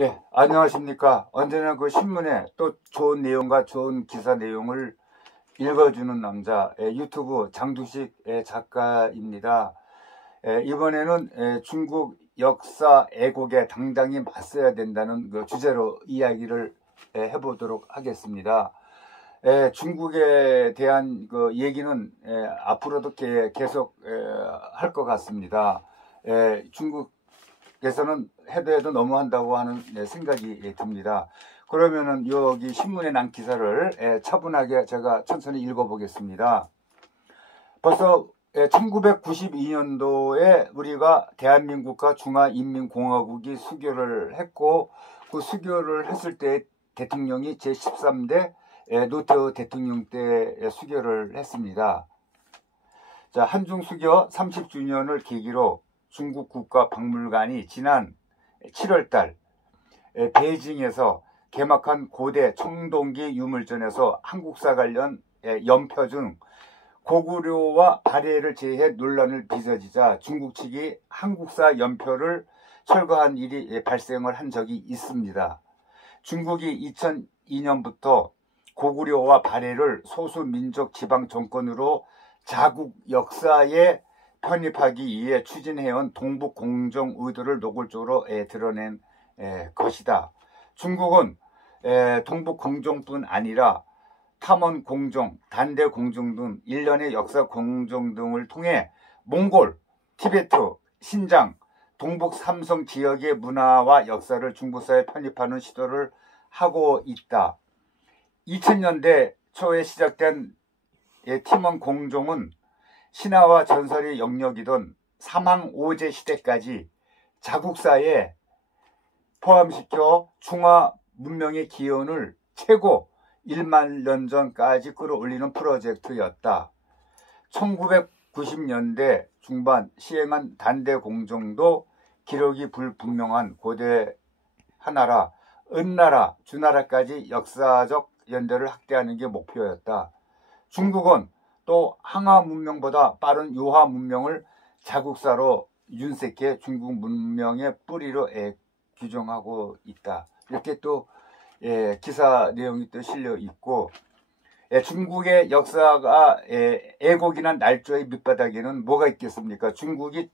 예, 안녕하십니까. 언제나 그 신문에 또 좋은 내용과 좋은 기사 내용을 읽어주는 남자, 유튜브 장두식 작가입니다. 이번에는 중국 역사 애국에 당당히 맞서야 된다는 그 주제로 이야기를 해보도록 하겠습니다. 중국에 대한 그 얘기는 앞으로도 계속 할 것 같습니다. 중국에서는 해도 너무한다고 하는 생각이 듭니다. 그러면은 여기 신문에 난 기사를 차분하게 제가 천천히 읽어보겠습니다. 벌써 1992년도에 우리가 대한민국과 중화인민공화국이 수교를 했고, 그 수교를 했을 때 대통령이 제13대 노태우 대통령 때 수교를 했습니다. 자, 한중 수교 30주년을 계기로 중국 국가박물관이 지난 7월달 베이징에서 개막한 고대 청동기 유물전에서 한국사 관련 연표 중 고구려와 발해를 제해 논란을 빚어지자 중국 측이 한국사 연표를 철거한 일이 발생을 한 적이 있습니다. 중국이 2002년부터 고구려와 발해를 소수민족 지방 정권으로 자국 역사에 편입하기 위해 추진해온 동북공정 의도를 노골적으로 드러낸 것이다. 중국은 동북공정뿐 아니라 탐원공정, 단대공정 등 일련의 역사공정 등을 통해 몽골, 티베트, 신장, 동북 삼성 지역의 문화와 역사를 중국사에 편입하는 시도를 하고 있다. 2000년대 초에 시작된 팀원공정은 신화와 전설의 영역이던 삼항오제 시대까지 자국사에 포함시켜 중화 문명의 기원을 최고 1만 년 전까지 끌어올리는 프로젝트였다. 1990년대 중반 시행한 단대공정도 기록이 불분명한 고대 하나라, 은나라, 주나라까지 역사적 연대를 확대하는 게 목표였다. 중국은 또 항하 문명보다 빠른 요하 문명을 자국사로 윤색해 중국 문명의 뿌리로 규정하고 있다. 이렇게 또 기사 내용이 또 실려 있고, 중국의 역사가 애국이나 날조의 밑바닥에는 뭐가 있겠습니까? 중국이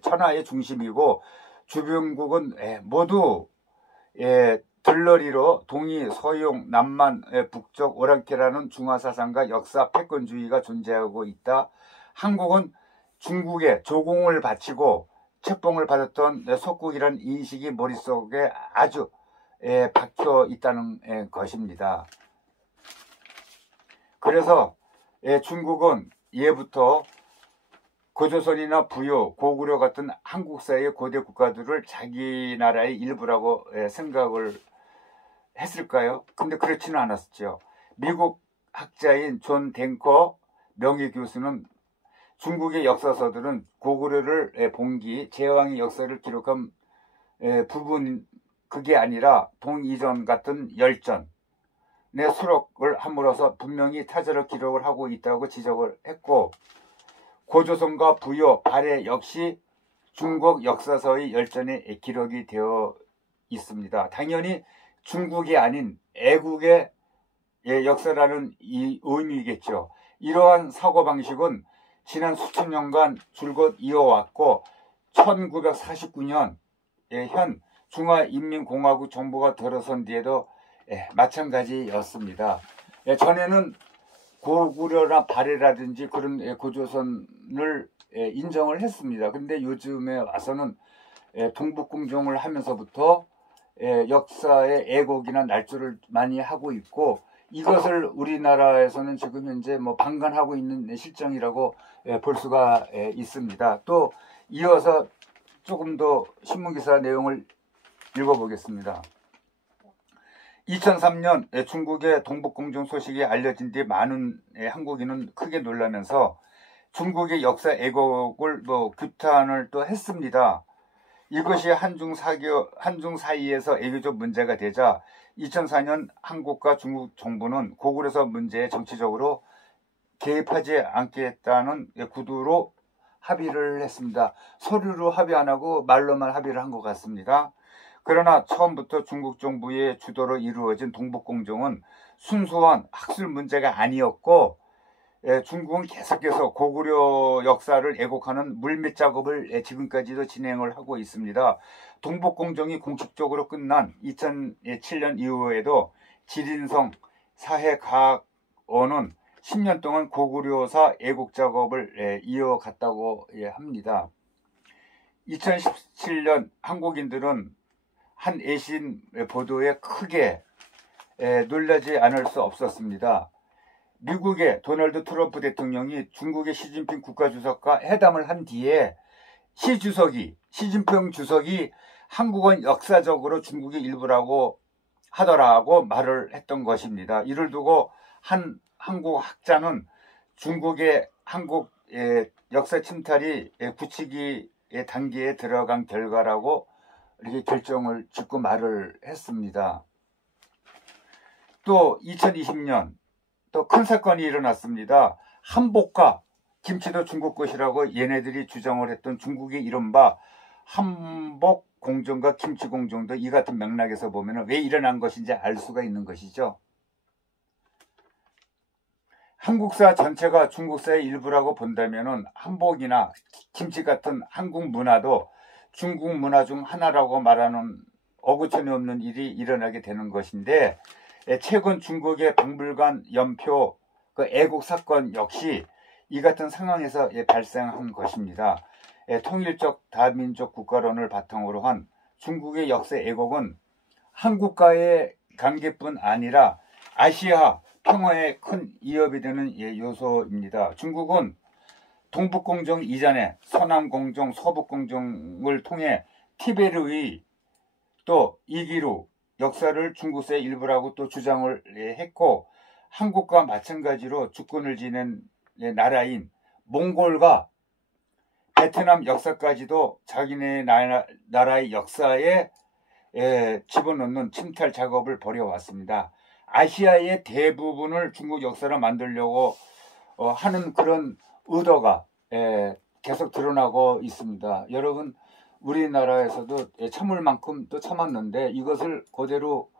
천하의 중심이고 주변국은 모두 들러리로 동이, 서용, 남만, 북쪽, 오랑캐라는 중화사상과 역사 패권주의가 존재하고 있다. 한국은 중국에 조공을 바치고 책봉을 받았던 속국이라는 인식이 머릿속에 아주 박혀 있다는 것입니다. 그래서 중국은 예부터 고조선이나 부유, 고구려 같은 한국사의 고대 국가들을 자기 나라의 일부라고 생각을 했을까요? 근데 그렇지는 않았죠. 미국 학자인 존 댕커 명예교수는 중국의 역사서들은 고구려를 봉기, 제왕의 역사를 기록한 부분, 그게 아니라 동이전 같은 열전의 수록을 함으로써 분명히 타자로 기록을 하고 있다고 지적을 했고, 고조선과 부여, 발해 역시 중국 역사서의 열전에 기록이 되어 있습니다. 당연히 중국이 아닌 애국의 역사라는 이 의미겠죠. 이러한 사고방식은 지난 수천 년간 줄곧 이어왔고 1949년 현 중화인민공화국 정부가 들어선 뒤에도 마찬가지였습니다. 전에는 고구려나 발해라든지 그런 고조선을 인정을 했습니다. 근데 요즘에 와서는 동북공정을 하면서부터 역사의 애국이나 날조를 많이 하고 있고, 이것을 우리나라에서는 지금 현재 방관하고 있는 실정이라고 볼 수가 있습니다. 또 이어서 조금 더 신문기사 내용을 읽어보겠습니다. 2003년 중국의 동북공정 소식이 알려진 뒤 많은 한국인은 크게 놀라면서 중국의 역사 애국을 규탄을 또 했습니다. 이것이 한중 사이에서 애교적 문제가 되자 2004년 한국과 중국 정부는 고구려서 문제에 정치적으로 개입하지 않겠다는 구두로 합의를 했습니다. 서류로 합의 안 하고 말로만 합의를 한 것 같습니다. 그러나 처음부터 중국 정부의 주도로 이루어진 동북공정은 순수한 학술 문제가 아니었고 중국은 계속해서 고구려 역사를 애곡하는 물밑 작업을 지금까지도 진행을 하고 있습니다. 동북공정이 공식적으로 끝난 2007년 이후에도 지린성 사해과학원은 10년 동안 고구려사 애곡 작업을 이어갔다고 합니다. 2017년 한국인들은 한 외신 보도에 크게 놀라지 않을 수 없었습니다. 미국의 도널드 트럼프 대통령이 중국의 시진핑 국가주석과 회담을 한 뒤에 시진핑 주석이 한국은 역사적으로 중국의 일부라고 하더라고 말을 했던 것입니다. 이를 두고 한 한국 학자는 중국의 한국 역사 침탈이 굳히기 단계에 들어간 결과라고 이렇게 결정을 짓고 말을 했습니다. 또 2020년 또 큰 사건이 일어났습니다. 한복과 김치도 중국 것이라고 얘네들이 주장을 했던 중국의 이른바 한복 공정과 김치 공정도 이 같은 맥락에서 보면 왜 일어난 것인지 알 수가 있는 것이죠. 한국사 전체가 중국사의 일부라고 본다면 한복이나 김치 같은 한국 문화도 중국 문화 중 하나라고 말하는 어구천이 없는 일이 일어나게 되는 것인데, 최근 중국의 박물관 연표 애국 사건 역시 이 같은 상황에서 발생한 것입니다. 통일적 다민족 국가론을 바탕으로 한 중국의 역사 애국은 한국과의 관계뿐 아니라 아시아 평화에 큰 위협이 되는 요소입니다. 중국은 동북공정 이전에 서남공정, 서북공정을 통해 티베르의 또 이기루 역사를 중국사의 일부라고 또 주장을 했고, 한국과 마찬가지로 주권을 지닌 나라인 몽골과 베트남 역사까지도 자기네 나라의 역사에 집어넣는 침탈 작업을 벌여왔습니다. 아시아의 대부분을 중국 역사로 만들려고 하는 그런 의도가 계속 드러나고 있습니다. 여러분, 우리나라에서도 참을 만큼 또 참았는데 이것을 그대로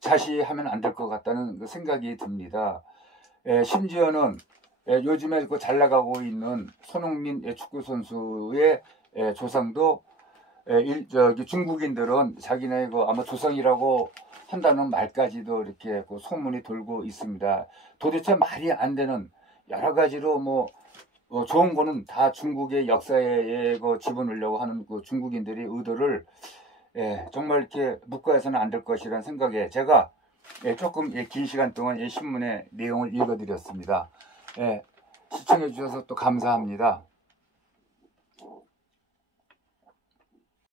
자시하면 안 될 것 같다는 생각이 듭니다. 심지어는 요즘에 잘 나가고 있는 손흥민 축구 선수의 조상도 중국인들은 자기네 아마 조상이라고 한다는 말까지도 이렇게 소문이 돌고 있습니다. 도대체 말이 안 되는 여러 가지로 좋은 거는 다 중국의 역사에 집어넣으려고 하는 중국인들의 의도를 정말 이렇게 묵과해서는 안 될 것이라는 생각에 제가 조금 긴 시간 동안 신문의 내용을 읽어드렸습니다. 시청해 주셔서 또 감사합니다.